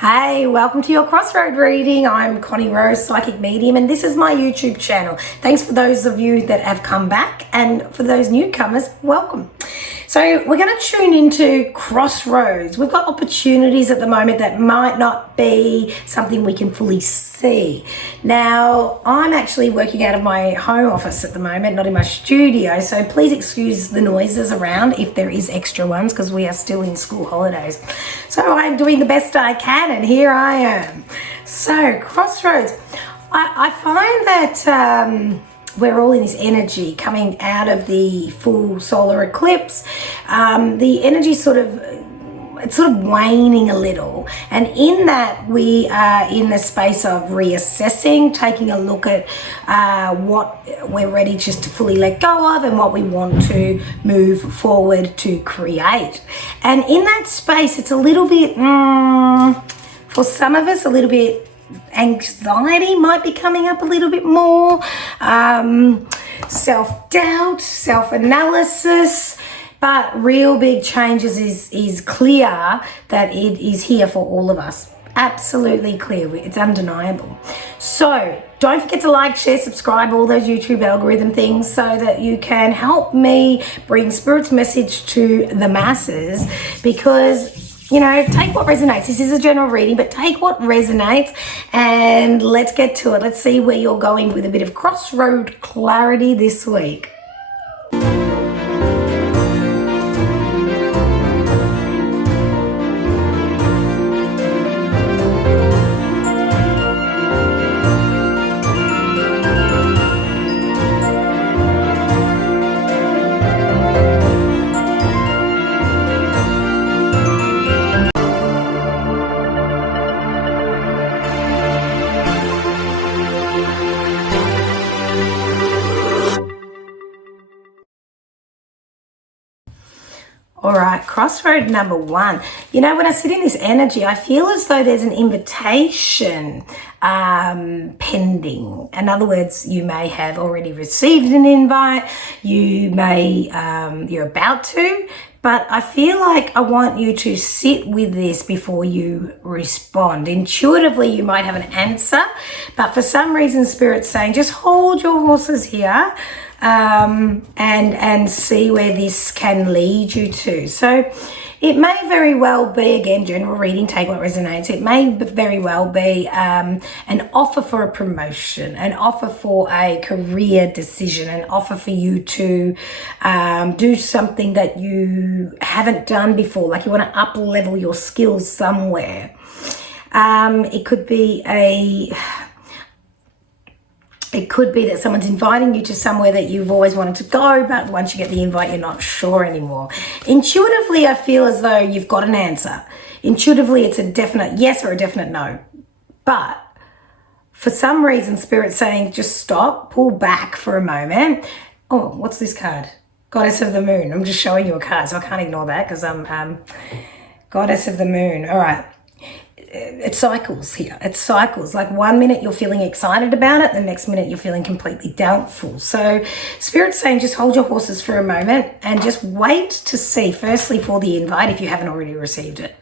Hey, welcome to your Crossroad reading. I'm Connie Rose, Psychic Medium, and this is my YouTube channel. Thanks for those of you that have come back, and for those newcomers, welcome. So we're going to tune into Crossroads. We've got opportunities at the moment that might not be something we can fully see. Now, I'm actually working out of my home office at the moment, not in my studio, so please excuse the noises around if there is extra ones because we are still in school holidays. So I'm doing the best I can, and here I am. So Crossroads, I find that we're all in this energy coming out of the full solar eclipse. The energy it's sort of waning a little, and in that we are in the space of reassessing, taking a look at what we're ready just to fully let go of and what we want to move forward to create. And in that space, it's a little bit, for some of us, a little bit anxiety might be coming up a little bit more, self-doubt, self-analysis. But real big changes is clear that it is here for all of us. Absolutely clear. It's undeniable. So don't forget to like, share, subscribe, all those YouTube algorithm things so that you can help me bring Spirit's message to the masses, because, you know, take what resonates. This is a general reading, but take what resonates and let's get to it. Let's see where you're going with a bit of crossroad clarity this week. All right, crossroad number one. You know, when I sit in this energy, I feel as though there's an invitation pending. In other words, you may have already received an invite. You may, you're about to, but I feel like I want you to sit with this before you respond. Intuitively, you might have an answer, but for some reason, Spirit's saying, just hold your horses here. And see where this can lead you to. So it may very well be, again, general reading, take what resonates. It may very well be an offer for a promotion, an offer for a career decision, an offer for you to do something that you haven't done before, like you want to up level your skills somewhere. It could be that someone's inviting you to somewhere that you've always wanted to go, but once you get the invite, you're not sure anymore. Intuitively, I feel as though you've got an answer. Intuitively, it's a definite yes or a definite no. But for some reason, Spirit's saying, just stop, pull back for a moment. Oh, what's this card? Goddess of the Moon. I'm just showing you a card, so I can't ignore that because I'm Goddess of the Moon. All right. It cycles here. It cycles. Like 1 minute you're feeling excited about it, the next minute you're feeling completely doubtful. So Spirit's saying just hold your horses for a moment and just wait to see, firstly, for the invite if you haven't already received it.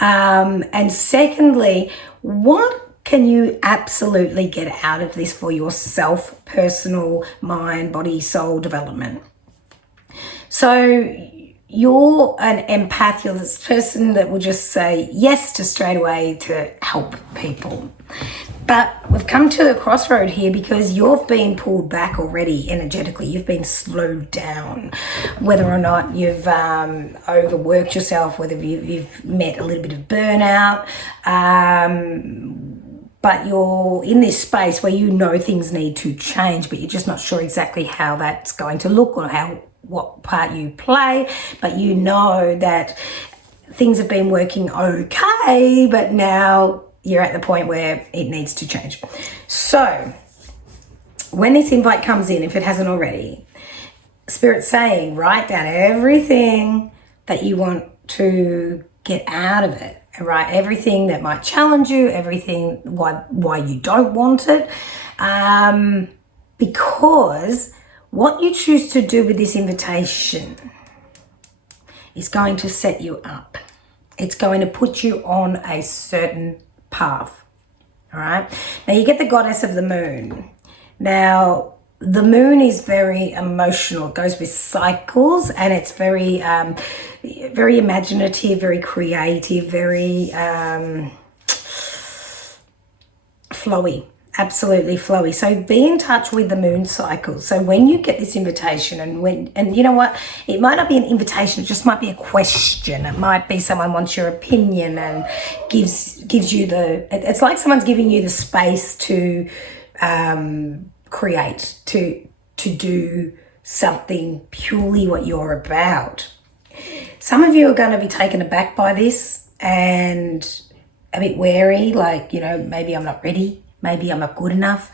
And secondly, what can you absolutely get out of this for yourself, personal, mind, body, soul development? So you're an empath, you're this person that will just say yes to straight away to help people. But we've come to the crossroad here because you've been pulled back already energetically. You've been slowed down. Whether or not you've overworked yourself, whether you've met a little bit of burnout, but you're in this space where you know things need to change, but you're just not sure exactly how that's going to look or what part you play, but you know that things have been working okay, but now you're at the point where it needs to change. So when this invite comes in, if it hasn't already, Spirit's saying, write down everything that you want to get out of it, right? Everything that might challenge you, everything why you don't want it, because what you choose to do with this invitation is going to set you up. It's going to put you on a certain path. All right. Now you get the goddess of the moon. Now, the moon is very emotional. It goes with cycles, and it's very, very imaginative, very creative, very flowy. Absolutely flowy. So be in touch with the moon cycles. So when you get this invitation, and you know what, it might not be an invitation, it just might be a question. It might be someone wants your opinion and gives you it's like someone's giving you the space to create, to do something purely what you're about. Some of you are going to be taken aback by this and a bit wary, like, you know, maybe I'm not ready. Maybe I'm not good enough.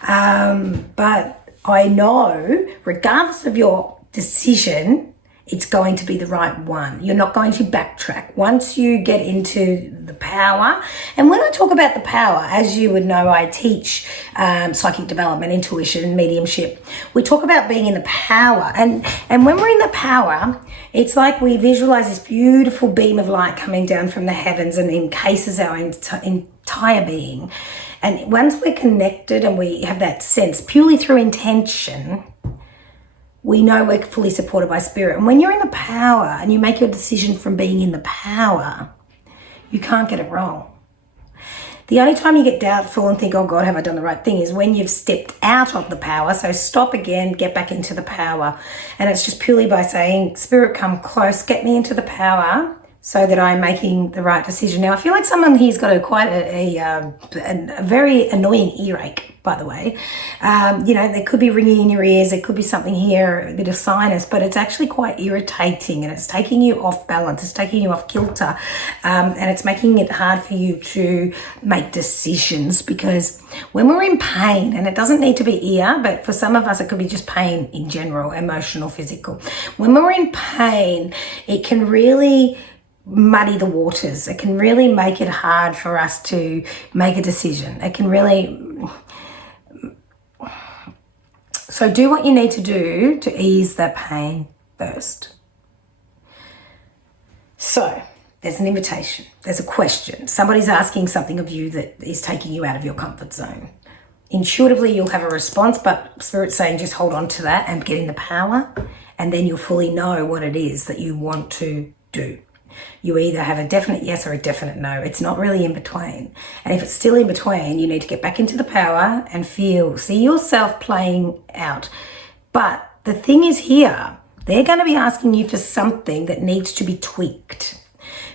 But I know, regardless of your decision, it's going to be the right one. You're not going to backtrack. Once you get into the power, and when I talk about the power, as you would know, I teach psychic development, intuition, mediumship. We talk about being in the power. And when we're in the power, it's like we visualize this beautiful beam of light coming down from the heavens and encases our entire being. And once we're connected and we have that sense purely through intention, we know we're fully supported by spirit. And when you're in the power and you make your decision from being in the power, you can't get it wrong. The only time you get doubtful and think, oh God, have I done the right thing, is when you've stepped out of the power. So stop again, get back into the power. And it's just purely by saying, Spirit, come close, get me into the power, so that I'm making the right decision. Now, I feel like someone here's got a very annoying earache, by the way. You know, they could be ringing in your ears. There could be something here, a bit of sinus, but it's actually quite irritating, and it's taking you off balance. It's taking you off kilter, and it's making it hard for you to make decisions, because when we're in pain, and it doesn't need to be ear, but for some of us, it could be just pain in general, emotional, physical. When we're in pain, it can really muddy the waters. It can really make it hard for us to make a decision. It can really... So do what you need to do to ease that pain first. So there's an invitation. There's a question. Somebody's asking something of you that is taking you out of your comfort zone. Intuitively, you'll have a response, but Spirit's saying just hold on to that and get in the power, and then you'll fully know what it is that you want to do. You either have a definite yes or a definite no. It's not really in between. And if it's still in between, you need to get back into the power and see yourself playing out. But the thing is here, they're going to be asking you for something that needs to be tweaked.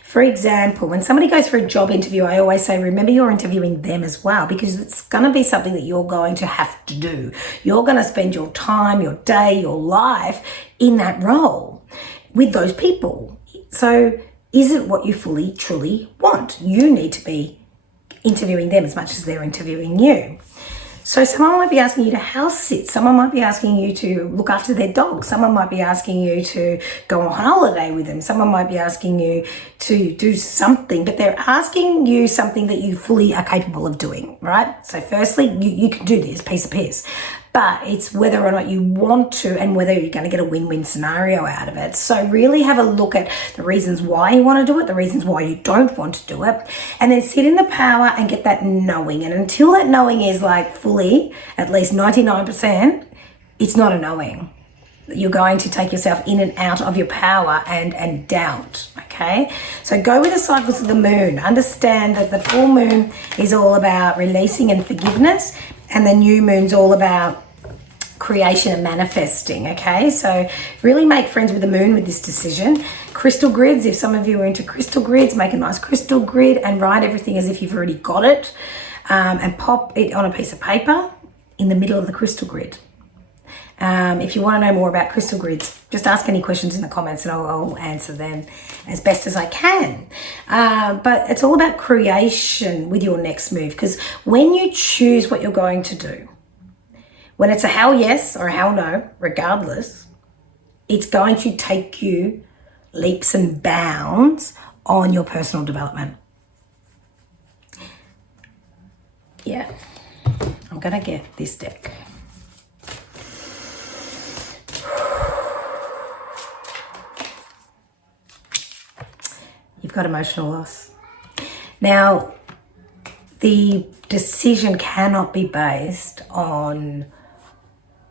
For example, when somebody goes for a job interview, I always say, remember you're interviewing them as well, because it's going to be something that you're going to have to do. You're going to spend your time, your day, your life in that role with those people. So is it what you fully, truly want? You need to be interviewing them as much as they're interviewing you. So someone might be asking you to house sit. Someone might be asking you to look after their dog. Someone might be asking you to go on holiday with them. Someone might be asking you to do something, but they're asking you something that you fully are capable of doing, right? So firstly, you can do this piece of piss. But it's whether or not you want to and whether you're going to get a win-win scenario out of it. So really have a look at the reasons why you want to do it, the reasons why you don't want to do it, and then sit in the power and get that knowing. And until that knowing is like fully, at least 99%, it's not a knowing. You're going to take yourself in and out of your power and doubt, okay? So go with the cycles of the moon. Understand that the full moon is all about releasing and forgiveness, and the new moon's all about creation and manifesting, okay? So really make friends with the moon with this decision. Crystal grids, if some of you are into crystal grids, make a nice crystal grid and write everything as if you've already got it, and pop it on a piece of paper in the middle of the crystal grid. If you want to know more about crystal grids, just ask any questions in the comments and I'll answer them as best as I can. But it's all about creation with your next move, because when you choose what you're going to do, when it's a hell yes or a hell no, regardless, it's going to take you leaps and bounds on your personal development. Yeah, I'm going to get this deck. You've got emotional loss. Now, the decision cannot be based on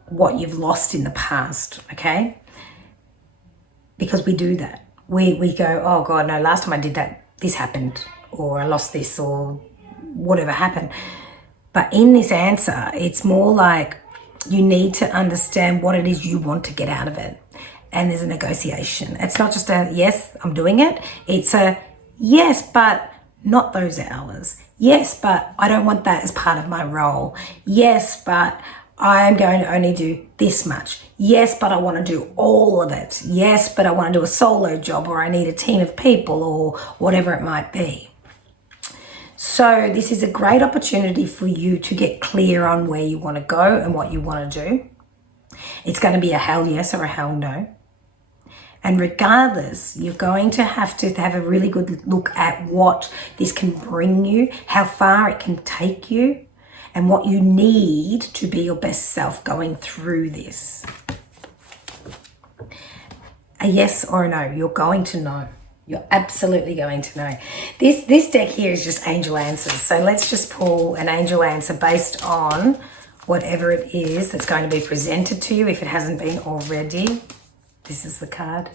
what you've lost in the past, okay? Because we do that. We go, oh God, no, last time I did that, this happened, or I lost this, or whatever happened. But in this answer, it's more like you need to understand what it is you want to get out of it. And there's a negotiation. It's not just a, yes, I'm doing it. It's a, yes, but not those hours. Yes, but I don't want that as part of my role. Yes, but I am going to only do this much. Yes, but I want to do all of it. Yes, but I want to do a solo job, or I need a team of people, or whatever it might be. So this is a great opportunity for you to get clear on where you want to go and what you want to do. It's going to be a hell yes or a hell no. And regardless, you're going to have a really good look at what this can bring you, how far it can take you, and what you need to be your best self going through this. A yes or a no, you're going to know. You're absolutely going to know. This deck here is just angel answers. So let's just pull an angel answer based on whatever it is that's going to be presented to you if it hasn't been already. This is the card.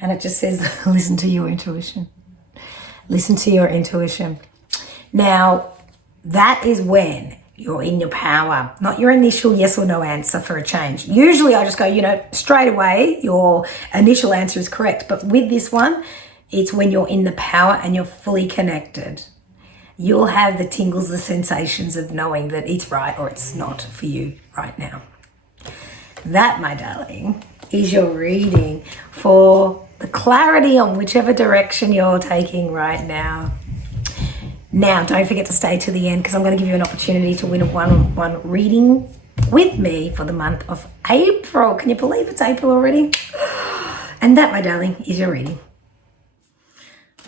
And it just says, listen to your intuition. Listen to your intuition. Now, that is when you're in your power, not your initial yes or no answer for a change. Usually I just go, straight away, your initial answer is correct. But with this one, it's when you're in the power and you're fully connected. You'll have the tingles, the sensations of knowing that it's right or it's not for you right now. That, my darling, is your reading for the clarity on whichever direction you're taking right now. Now, don't forget to stay to the end, because I'm going to give you an opportunity to win a one-on-one reading with me for the month of April. Can you believe it's April already? And that, my darling, is your reading.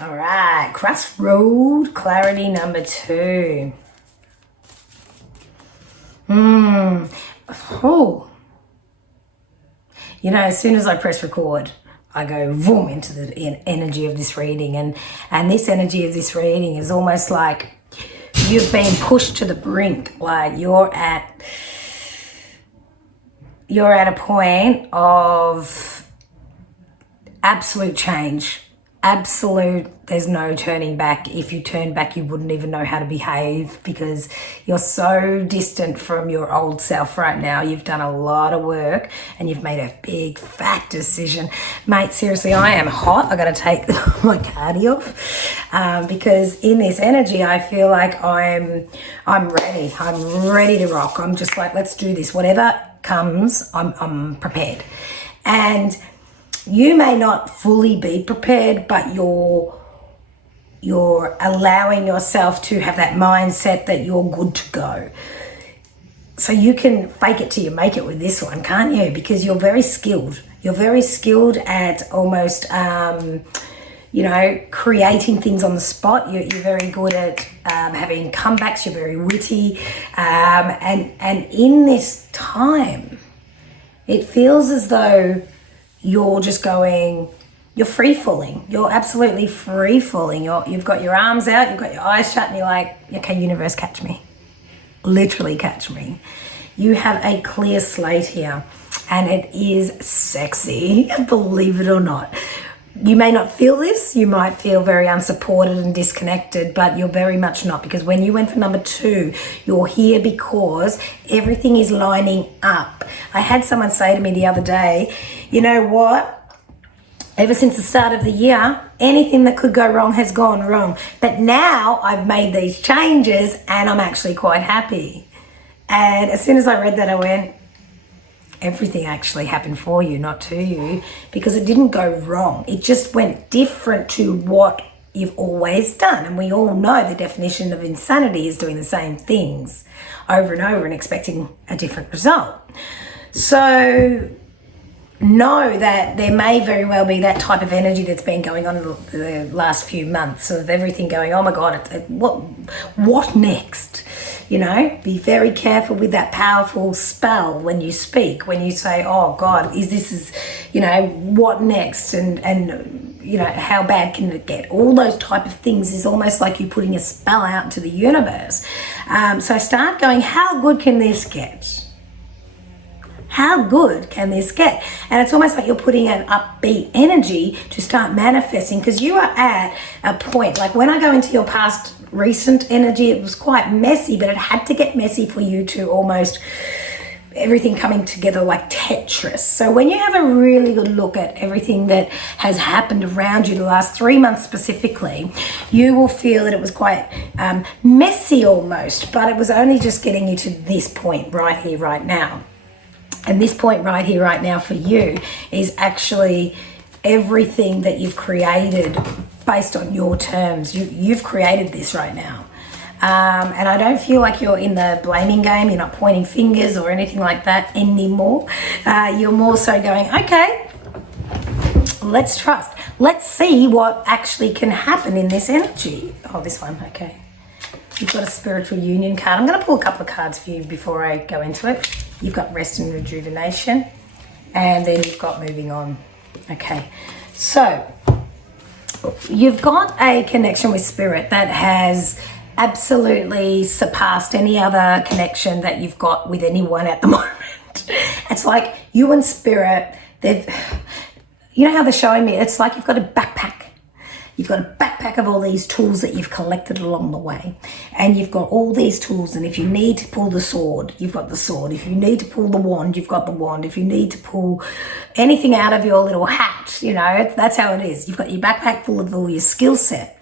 All right, Crossroads Clarity number 2. Oh. As soon as I press record, I go boom into the energy of this reading. And this energy of this reading is almost like you've been pushed to the brink. Like you're at a point of absolute change. Absolute, there's no turning back. If you turn back, you wouldn't even know how to behave, because you're so distant from your old self right now. You've done a lot of work and you've made a big fat decision. Mate, seriously, I am hot. I got to take my cardi off because in this energy, I feel like I'm ready. I'm ready to rock. I'm just like, let's do this. Whatever comes, I'm prepared. And you may not fully be prepared, but you're allowing yourself to have that mindset that you're good to go. So you can fake it till you make it with this one, can't you? Because you're very skilled. You're very skilled at almost, creating things on the spot. You're very good at having comebacks. You're very witty. And in this time, it feels as though you're just going, you're free falling. You're absolutely free falling. You've got your arms out, you've got your eyes shut, and you're like, okay, universe, catch me. Literally catch me. You have a clear slate here, and it is sexy, believe it or not. You may not feel this. You might feel very unsupported and disconnected, but you're very much not, because when you went for number 2, you're here because everything is lining up. I had someone say to me the other day, you know what? Ever since the start of the year, anything that could go wrong has gone wrong. But now I've made these changes and I'm actually quite happy. And as soon as I read that, I went, everything actually happened for you, not to you, because it didn't go wrong. It just went different to what you've always done. And we all know the definition of insanity is doing the same things over and over and expecting a different result. So know that there may very well be that type of energy that's been going on in the last few months of everything going, oh my God, what next? Be very careful with that powerful spell when you speak, when you say, oh God, what next? And you know, how bad can it get? All those type of things is almost like you putting a spell out into the universe. So start going, how good can this get? How good can this get? And it's almost like you're putting an upbeat energy to start manifesting, because you are at a point, like when I go into your past recent energy, it was quite messy, but it had to get messy for you to almost everything coming together like Tetris. So when you have a really good look at everything that has happened around you the last 3 months specifically, you will feel that it was quite messy almost, but it was only just getting you to this point right here, right now. And this point right here, right now for you is actually everything that you've created based on your terms. You've created this right now. And I don't feel like you're in the blaming game. You're not pointing fingers or anything like that anymore. You're more so going, okay, let's trust. Let's see what actually can happen in this energy. Oh, this one, okay. You've got a spiritual union card. I'm going to pull a couple of cards for you before I go into it. You've got rest and rejuvenation, and then you've got moving on. Okay, so you've got a connection with spirit that has absolutely surpassed any other connection that you've got with anyone at the moment. It's like you and spirit, you know how they're showing me, it's like you've got a backpack. You've got a backpack of all these tools that you've collected along the way. And you've got all these tools. And if you need to pull the sword, you've got the sword. If you need to pull the wand, you've got the wand. If you need to pull anything out of your little hat, you know, that's how it is. You've got your backpack full of all your skill set.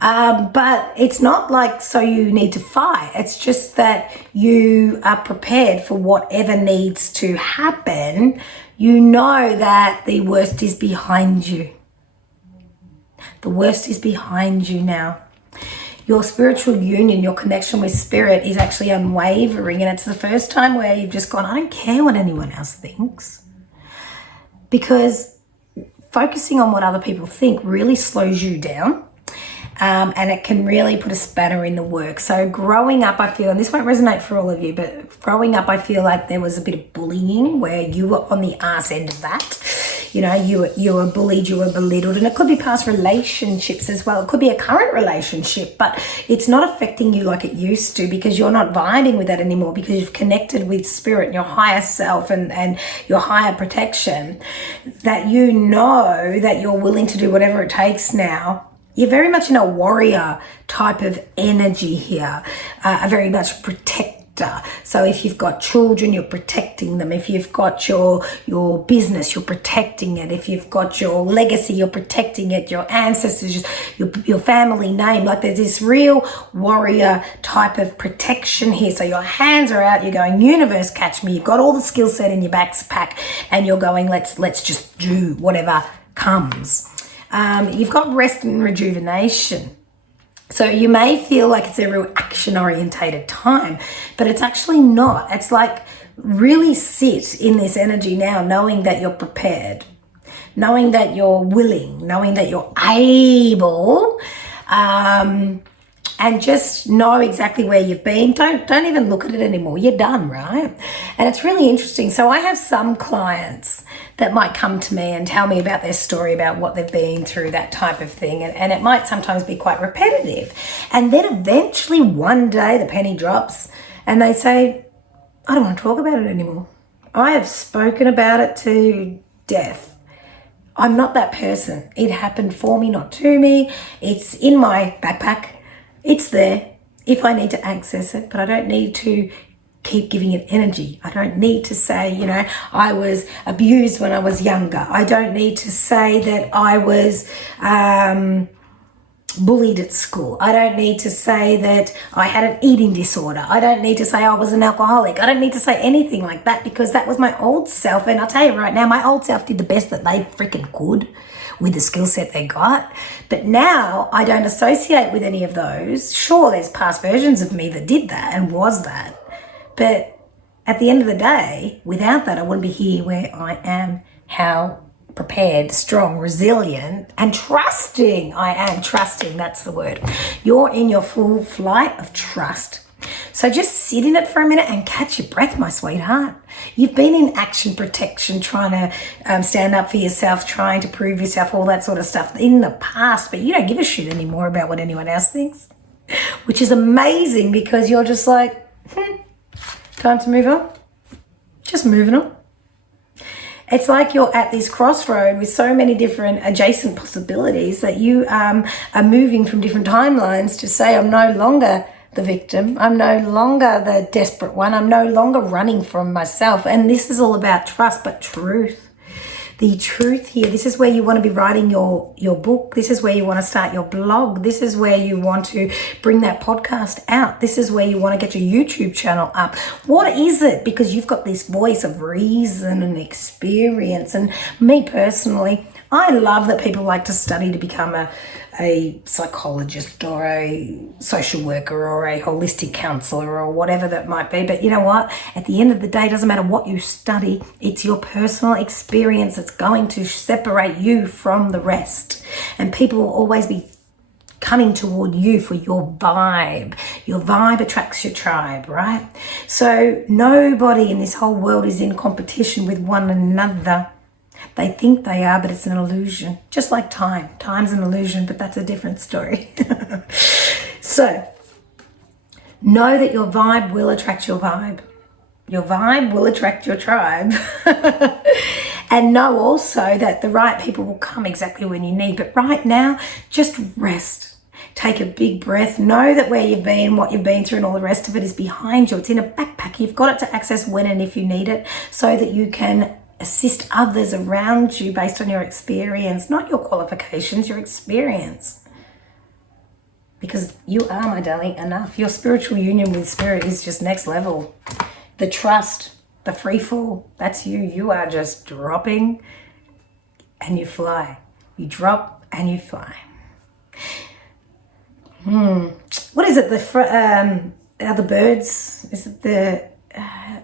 But it's not like so you need to fight. It's just that you are prepared for whatever needs to happen. You know that the worst is behind you. The worst is behind you now. Your spiritual union, your connection with spirit is actually unwavering. And it's the first time where you've just gone, I don't care what anyone else thinks. Because focusing on what other people think really slows you down. And it can really put a spanner in the work. So growing up, I feel, and this won't resonate for all of you, but growing up, I feel like there was a bit of bullying where you were on the arse end of that. You know, you were bullied, you were belittled, and it could be past relationships as well. It could be a current relationship, but it's not affecting you like it used to because you're not vibing with that anymore because you've connected with spirit, your higher self and your higher protection, that you know that you're willing to do whatever it takes now. You're very much in a warrior type of energy here, a very much protector. So if you've got children, you're protecting them. If you've got your business, you're protecting it. If you've got your legacy, you're protecting it. Your ancestors, your family name. Like there's this real warrior type of protection here. So your hands are out. You're going, universe, catch me. You've got all the skill set in your backpack, and you're going, let's just do whatever comes. You've got rest and rejuvenation. So you may feel like it's a real action-orientated time, but it's actually not. It's like really sit in this energy now, knowing that you're prepared, knowing that you're willing, knowing that you're able, and just know exactly where you've been. Don't even look at it anymore. You're done, right? And it's really interesting. So I have some clients that might come to me and tell me about their story, about what they've been through, that type of thing. And it might sometimes be quite repetitive. And then eventually one day the penny drops and they say, I don't want to talk about it anymore. I have spoken about it to death. I'm not that person. It happened for me, not to me. It's in my backpack. It's there if I need to access it, but I don't need to keep giving it energy. I don't need to say, you know, I was abused when I was younger. I don't need to say that I was bullied at school. I don't need to say that I had an eating disorder. I don't need to say I was an alcoholic. I don't need to say anything like that because that was my old self. And I'll tell you right now, my old self did the best that they freaking could with the skill set they got. But now I don't associate with any of those. Sure, there's past versions of me that did that and was that. But at the end of the day, without that, I wouldn't be here where I am, how prepared, strong, resilient, and trusting I am. Trusting, that's the word. You're in your full flight of trust. So just sit in it for a minute and catch your breath, my sweetheart. You've been in action protection, trying to stand up for yourself, trying to prove yourself, all that sort of stuff in the past, but you don't give a shit anymore about what anyone else thinks, which is amazing because you're just like, time to move on. Just moving on. It's like you're at this crossroad with so many different adjacent possibilities that you are moving from different timelines to say, I'm no longer the victim. I'm no longer the desperate one. I'm no longer running from myself. And this is all about trust, but truth. The truth here, this is where you want to be writing your book. This is where you want to start your blog. This is where you want to bring that podcast out. This is where you want to get your YouTube channel up. What is it? Because you've got this voice of reason and experience. And me personally, I love that people like to study to become a psychologist or a social worker or a holistic counselor or whatever that might be. But you know what? At the end of the day, it doesn't matter what you study. It's your personal experience that's going to separate you from the rest. And people will always be coming toward you for your vibe. Your vibe attracts your tribe, right? So nobody in this whole world is in competition with one another. They think they are, but it's an illusion. Just like time. Time's an illusion, but that's a different story. So, know that your vibe will attract your vibe. Your vibe will attract your tribe. And know also that the right people will come exactly when you need. But right now, just rest. Take a big breath. Know that where you've been, what you've been through, and all the rest of it is behind you. It's in a backpack. You've got it to access when and if you need it so that you can assist others around you based on your experience, not your qualifications, your experience. Because you are, my darling, enough. Your spiritual union with spirit is just next level. The trust, the free fall, that's you. You are just dropping and you fly. You drop and you fly. What is it? Are the birds? Is it the...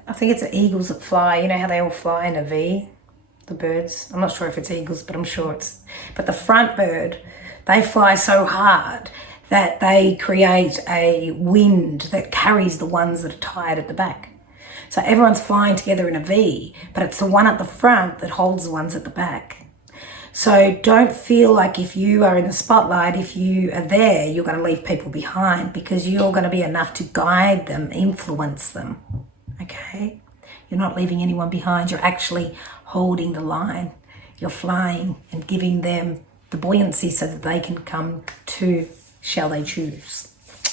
I think it's the eagles that fly. You know how they all fly in a V? The birds. I'm not sure if it's eagles, but I'm sure it's... But the front bird, they fly so hard that they create a wind that carries the ones that are tired at the back. So everyone's flying together in a V, but it's the one at the front that holds the ones at the back. So don't feel like if you are in the spotlight, if you are there, you're going to leave people behind, because you're going to be enough to guide them, influence them. Okay? You're not leaving anyone behind. You're actually holding the line. You're flying and giving them the buoyancy so that they can come to, shall they choose.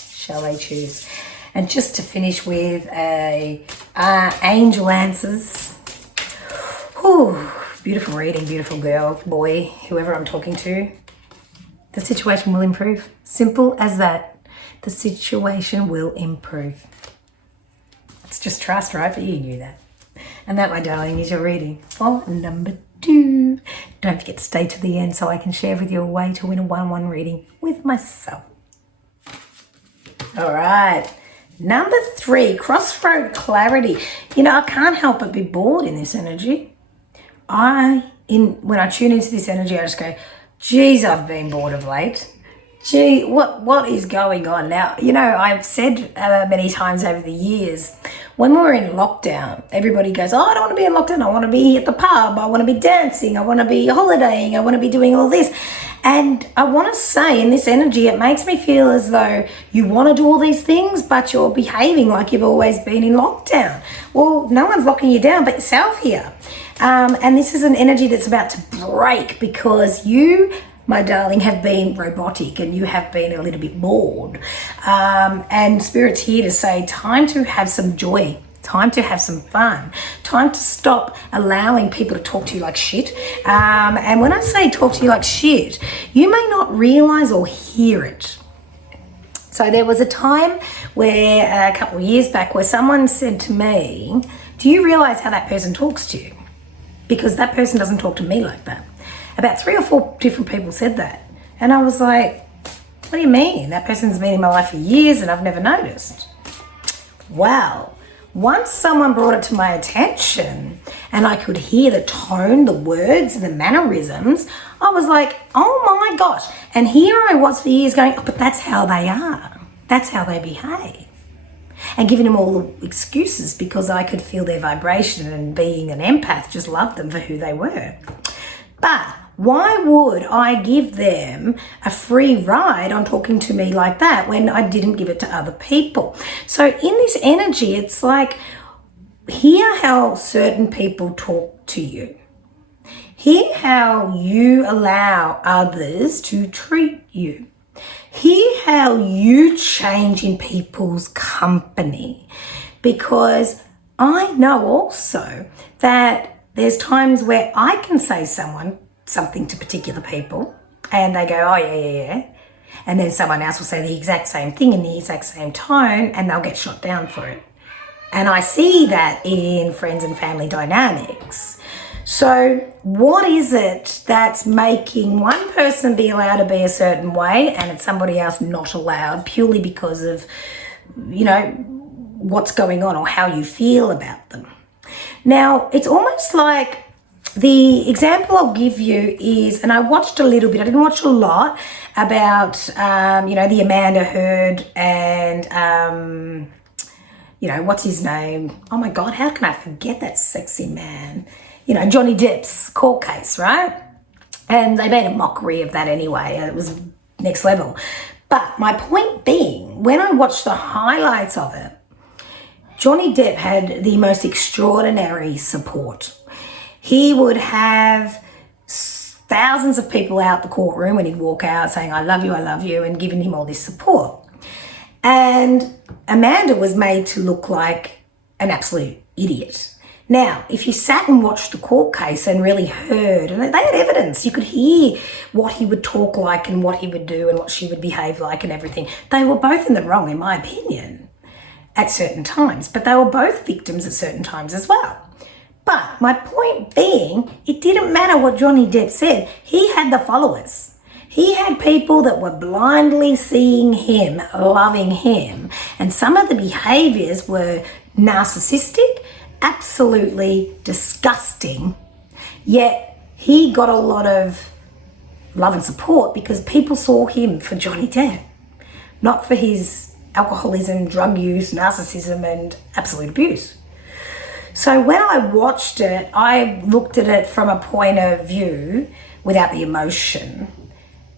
Shall they choose. And just to finish with angel answers. Whew, beautiful reading, beautiful girl, boy, whoever I'm talking to. The situation will improve. Simple as that. The situation will improve. It's just trust, right? But you knew that. And that, my darling, is your reading for number 2. Don't forget to stay to the end so I can share with you a way to win a 1-on-1 reading with myself. All right. Number 3, Crossroads Clarity. You know, I can't help but be bored in this energy. When I tune into this energy, I just go, geez, I've been bored of late. Gee, what is going on now? You know, I've said many times over the years, when we're in lockdown, everybody goes, oh, I don't want to be in lockdown. I want to be at the pub. I want to be dancing. I want to be holidaying. I want to be doing all this. And I want to say, in this energy, it makes me feel as though you want to do all these things, but you're behaving like you've always been in lockdown. Well, no one's locking you down but yourself here. And this is an energy that's about to break, because you, my darling, have been robotic and you have been a little bit bored. And Spirit's here to say, time to have some joy, time to have some fun, time to stop allowing people to talk to you like shit. And when I say talk to you like shit, you may not realize or hear it. So there was a time where, a couple of years back, where someone said to me, do you realize how that person talks to you? Because that person doesn't talk to me like that. About 3 or 4 different people said that. And I was like, what do you mean? That person's been in my life for years and I've never noticed. Wow. Once someone brought it to my attention and I could hear the tone, the words, and the mannerisms, I was like, oh my gosh. And here I was for years going, oh, but that's how they are. That's how they behave. and giving them all the excuses because I could feel their vibration, and being an empath, just loved them for who they were. But why would I give them a free ride on talking to me like that when I didn't give it to other people? So in this energy, it's like, hear how certain people talk to you. Hear how you allow others to treat you. Hear how you change in people's company. Because I know also that there's times where I can say something to particular people and they go, oh yeah. And then someone else will say the exact same thing in the exact same tone and they'll get shot down for it. And I see that in friends and family dynamics. So what is it that's making one person be allowed to be a certain way and it's somebody else not allowed purely because of, what's going on or how you feel about them? Now, it's almost like the example I'll give you is, and I watched a little bit, I didn't watch a lot, about, the Amanda Heard and, what's his name? Oh my God, how can I forget that sexy man? Johnny Depp's court case, right? And they made a mockery of that anyway. It was next level. But my point being, when I watched the highlights of it, Johnny Depp had the most extraordinary support. He would have thousands of people out the courtroom when he'd walk out saying, I love you, and giving him all this support. And Amanda was made to look like an absolute idiot. Now, if you sat and watched the court case and really heard, and they had evidence, you could hear what he would talk like and what he would do and what she would behave like and everything. They were both in the wrong, in my opinion, at certain times, but they were both victims at certain times as well. But my point being, it didn't matter what Johnny Depp said. He had the followers. He had people that were blindly seeing him, loving him. And some of the behaviors were narcissistic, absolutely disgusting, yet he got a lot of love and support because people saw him for Johnny Depp, not for his alcoholism, drug use, narcissism, and absolute abuse. So when I watched it, I looked at it from a point of view without the emotion,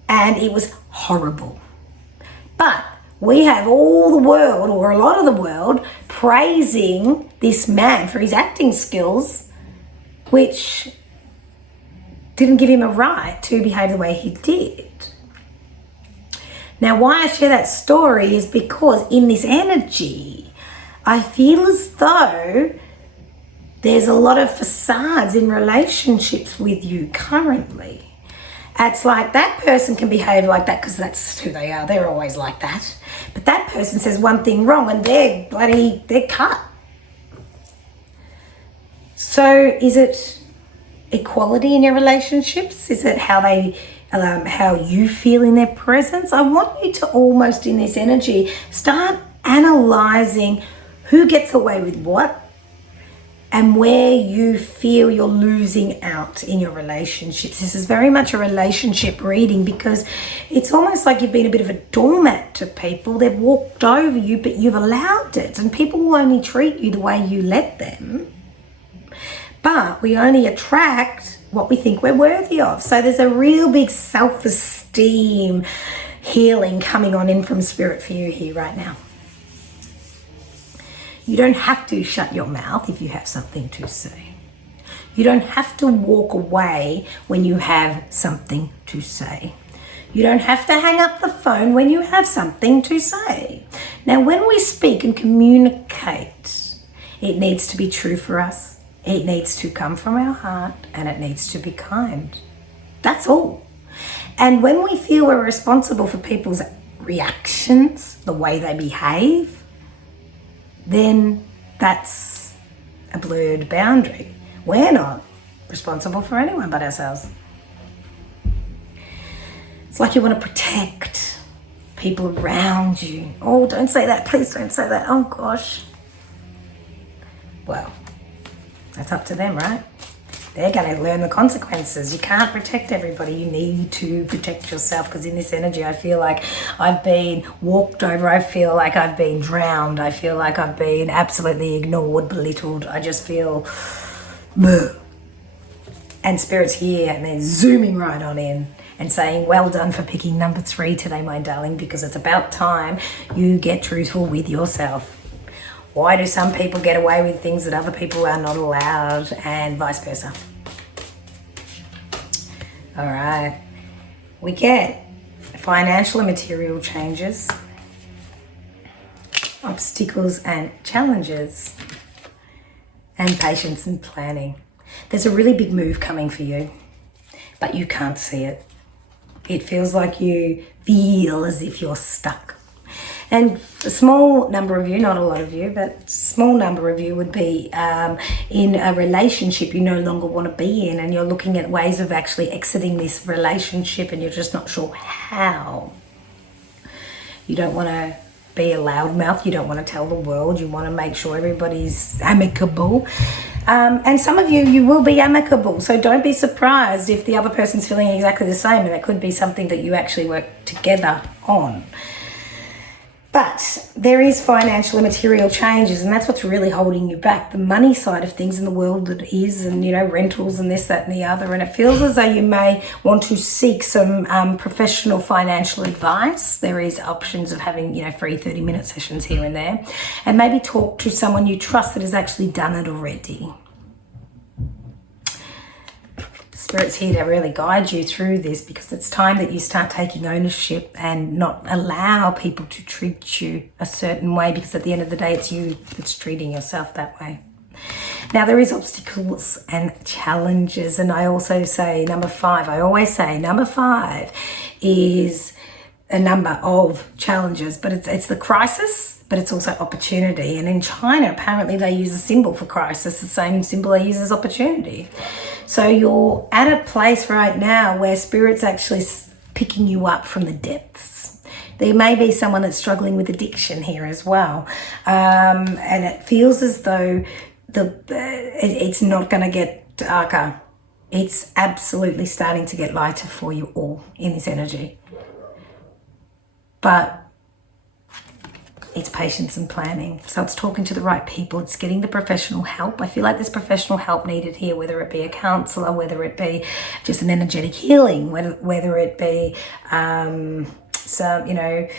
and it was horrible. But we have all the world, or a lot of the world, praising this man for his acting skills, which didn't give him a right to behave the way he did. Now, why I share that story is because in this energy, I feel as though there's a lot of facades in relationships with you currently. It's like that person can behave like that because that's who they are. They're always like that. But that person says one thing wrong and they're cut. So is it equality in your relationships? Is it how you feel in their presence? I want you to almost in this energy start analyzing who gets away with what and where you feel you're losing out in your relationships. This is very much a relationship reading because it's almost like you've been a bit of a doormat to people. They've walked over you, but you've allowed it, and people will only treat you the way you let them. But we only attract what we think we're worthy of. So there's a real big self-esteem healing coming on in from Spirit for you here right now. You don't have to shut your mouth if you have something to say. You don't have to walk away when you have something to say. You don't have to hang up the phone when you have something to say. Now, when we speak and communicate, it needs to be true for us. It needs to come from our heart and it needs to be kind. That's all. And when we feel we're responsible for people's reactions, the way they behave, then that's a blurred boundary. We're not responsible for anyone but ourselves. It's like you want to protect people around you. Oh, don't say that. Please don't say that. Oh, gosh. Well, that's up to them, right? they're going to learn the consequences. You can't protect everybody. You need to protect yourself, because in this energy, I feel like I've been walked over. I feel like I've been drowned. I feel like I've been absolutely ignored, belittled. I just feel... And Spirit's here, and they're zooming right on in and saying, well done for picking number 3 today, my darling, because it's about time you get truthful with yourself. Why do some people get away with things that other people are not allowed, and vice versa? All right. We get financial and material changes, obstacles and challenges, and patience and planning. There's a really big move coming for you, but you can't see it. It feels like you feel as if you're stuck. And a small number of you, not a lot of you, but a small number of you would be in a relationship you no longer want to be in, and you're looking at ways of actually exiting this relationship, and you're just not sure how. You don't want to be a loudmouth. You don't want to tell the world. You want to make sure everybody's amicable. And some of you will be amicable. So don't be surprised if the other person's feeling exactly the same, and it could be something that you actually work together on. But there is financial and material changes, and that's what's really holding you back. The money side of things in the world that is, and, you know, rentals and this, that, and the other. And it feels as though you may want to seek some professional financial advice. There is options of having, you know, free 30-minute sessions here and there. And maybe talk to someone you trust that has actually done it already. Spirit's here to really guide you through this, because it's time that you start taking ownership and not allow people to treat you a certain way, because at the end of the day, it's you that's treating yourself that way. Now, there is obstacles and challenges, and I also say number 5. I always say number 5 is a number of challenges, but it's the crisis, but it's also opportunity. And in China, apparently they use a symbol for crisis, the same symbol they use as opportunity. So you're at a place right now where Spirit's actually picking you up from the depths. There may be someone that's struggling with addiction here as well. And it feels as though it's not going to get darker. It's absolutely starting to get lighter for you all in this energy. But it's patience and planning. So it's talking to the right people. It's getting the professional help. I feel like there's professional help needed here, whether it be a counselor, whether it be just an energetic healing, whether it be some, you know,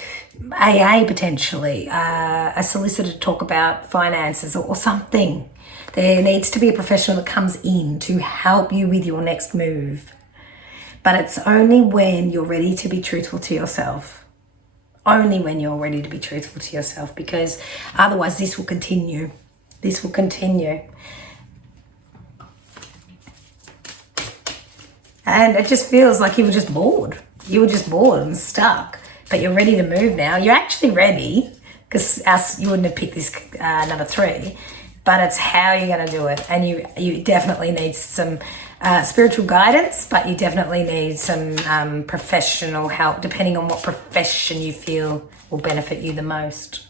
AA potentially, a solicitor to talk about finances or something. There needs to be a professional that comes in to help you with your next move. But it's only when you're ready to be truthful to yourself. Only when you're ready to be truthful to yourself, because otherwise this will continue. This will continue. And it just feels like you were just bored. You were just bored and stuck, but you're ready to move now. You're actually ready, because you wouldn't have picked this number 3, but it's how you're going to do it. And you definitely need some spiritual guidance, but you definitely need some professional help, depending on what profession you feel will benefit you the most.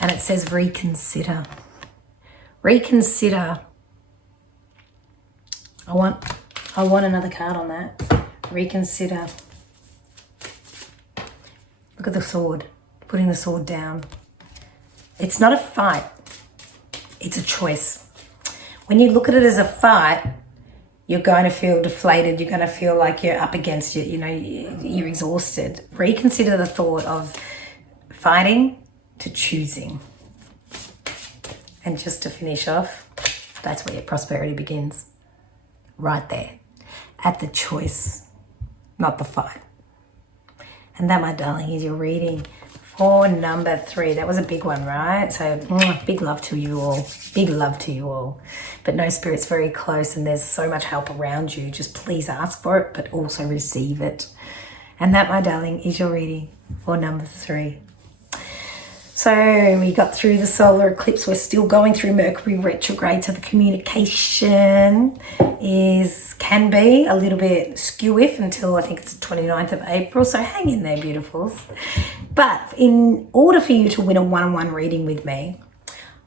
And it says reconsider. Reconsider. I want another card on that. Reconsider. Look at the sword. Putting the sword down. It's not a fight. It's a choice. When you look at it as a fight, you're going to feel deflated. You're going to feel like you're up against it. You know, you're exhausted. Reconsider the thought of fighting to choosing. And just to finish off, that's where your prosperity begins. Right there. At the choice, not the fight. And that, my darling, is your reading for number 3. That was a big one, right? So big love to you all. Big love to you all. But no, Spirit's very close, and there's so much help around you. Just please ask for it, but also receive it. And that, my darling, is your reading for number 3. So we got through the solar eclipse. We're still going through Mercury retrograde. So the communication can be a little bit skew-iff until I think it's the 29th of April. So hang in there, beautifuls. But in order for you to win a one-on-one reading with me,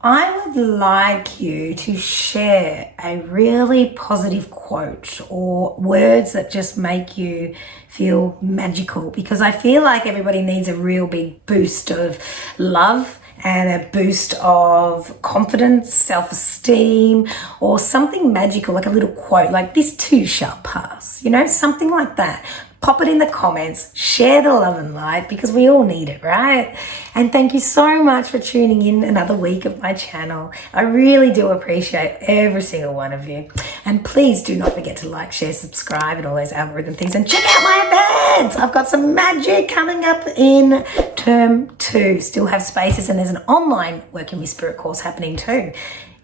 I would like you to share a really positive quote or words that just make you feel magical, because I feel like everybody needs a real big boost of love and a boost of confidence, self-esteem, or something magical, like a little quote like "this too shall pass," something like that. Pop it in the comments, share the love and light, because we all need it, right? And thank you so much for tuning in another week of my channel. I really do appreciate every single one of you. And please do not forget to like, share, subscribe, and all those algorithm things. And check out my events. I've got some magic coming up in term 2. Still have spaces, and there's an online Working with Spirit course happening too,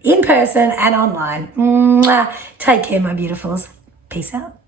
in person and online. Mwah. Take care, my beautifuls. Peace out.